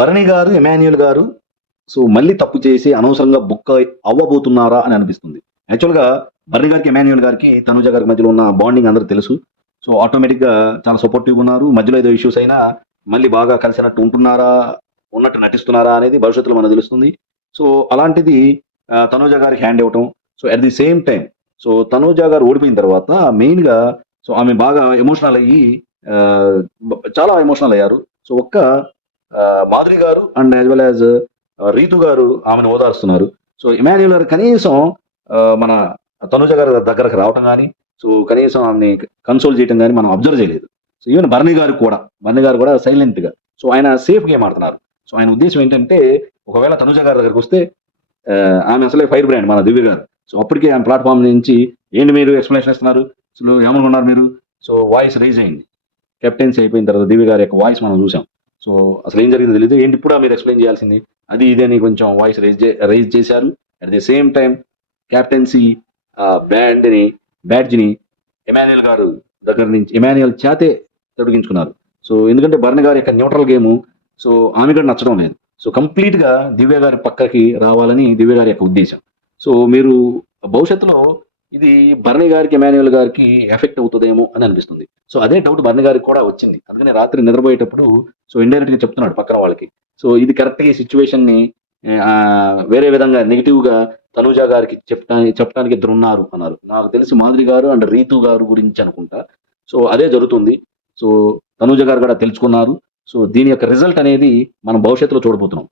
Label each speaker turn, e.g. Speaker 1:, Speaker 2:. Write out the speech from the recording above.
Speaker 1: Bharani garu Emmanuel గారు so మళ్ళీ తప్పు చేసి అనవసరంగా బుక్ అవ్వబోతున్నారా అని అనిపిస్తుంది. యాక్చువల్గా భరణి గారికి ఎమాన్యుయల్ గారికి తనుజ గారికి మధ్యలో ఉన్న బాండింగ్ అందరూ తెలుసు. సో ఆటోమేటిక్గా చాలా సపోర్టివ్గా ఉన్నారు. మధ్యలో ఏదో ఇష్యూస్ అయినా మళ్ళీ బాగా కలిసినట్టు ఉంటున్నారా ఉన్నట్టు నటిస్తున్నారా అనేది భవిష్యత్తులో మనకు తెలుస్తుంది. సో అలాంటిది తనూజ గారికి హ్యాండ్ ఇవ్వటం. So at the same time so Tanuja గారు ఓడిపోయిన తర్వాత మెయిన్గా సో ఆమె బాగా ఎమోషనల్ అయ్యి చాలా ఎమోషనల్ అయ్యారు. సో ఒక్క మాధురి గారు and as well as Ritu గారు ఆమెను ఓదారుస్తున్నారు. సో ఇమాన్యుల్ గారు కనీసం మన తనుజ గారి దగ్గరకు రావటం కానీ సో కనీసం ఆమెని కన్సోల్ చేయటం కానీ మనం అబ్జర్వ్ చేయలేదు. సో ఈవెన్ బర్నీ గారు కూడా బర్నీ గారు కూడా సైలెంట్గా సో ఆయన సేఫ్ గేమ్ ఆడుతున్నారు. సో ఆయన ఉద్దేశం ఏంటంటే ఒకవేళ తనుజ గారి దగ్గరకు వస్తే ఆమె అసలే ఫైర్ బ్రాండ్ మన దివ్య గారు. సో అప్పటికే ఆమె ప్లాట్ఫామ్ నుంచి ఏంటి మీరు ఎక్స్ప్లెనేషన్ ఇస్తున్నారు? అసలు ఏమనుకున్నారు మీరు? సో వాయిస్ రైజ్ అయింది. కెప్టెన్సీ అయిపోయిన తర్వాత దివ్య గారి యొక్క వాయిస్ మనం చూసాం సో అసలు ఏం జరిగిందో తెలియదు ఏంటి ఇప్పుడు మీరు ఎక్స్ప్లెయిన్ చేయాల్సింది? అది ఇదే అని కొంచెం వాయిస్ రైజ్ రైజ్ చేశారు. At the same time captaincy బ్యాండ్ని బ్యాడ్జ్ని ఎమాన్యుయల్ గారు దగ్గర నుంచి ఎమాన్యుయల్ చేతే తొడిగించుకున్నారు. సో ఎందుకంటే బర్న్ గారి యొక్క న్యూట్రల్ గేమ్ సో ఆమె కూడా నచ్చడం లేదు. సో కంప్లీట్గా దివ్య గారి పక్కకి రావాలని దివ్య గారి యొక్క ఉద్దేశం. సో మీరు భవిష్యత్తులో ఇది భరణి గారికి మాన్యువల్ గారికి ఎఫెక్ట్ అవుతుందేమో అని అనిపిస్తుంది. సో అదే డౌట్ భరణి గారికి కూడా వచ్చింది. అందుకని రాత్రి నిద్రపోయేటప్పుడు సో ఇండైరెక్ట్గా చెప్తున్నాడు పక్కన వాళ్ళకి. సో ఇది కరెక్ట్గా ఈ సిచ్యువేషన్ని వేరే విధంగా నెగిటివ్గా తనూజ గారికి చెప్పడానికి చెప్పడానికి ఇద్దరు ఉన్నారు అన్నారు. నాకు తెలిసి మాధురి గారు అండ్ రీతు గారు గురించి అనుకుంటా. సో అదే జరుగుతుంది. సో తనూజ గారు కూడా తెలుసుకున్నారు. సో దీని యొక్క రిజల్ట్ అనేది మనం భవిష్యత్తులో చూడబోతున్నాం.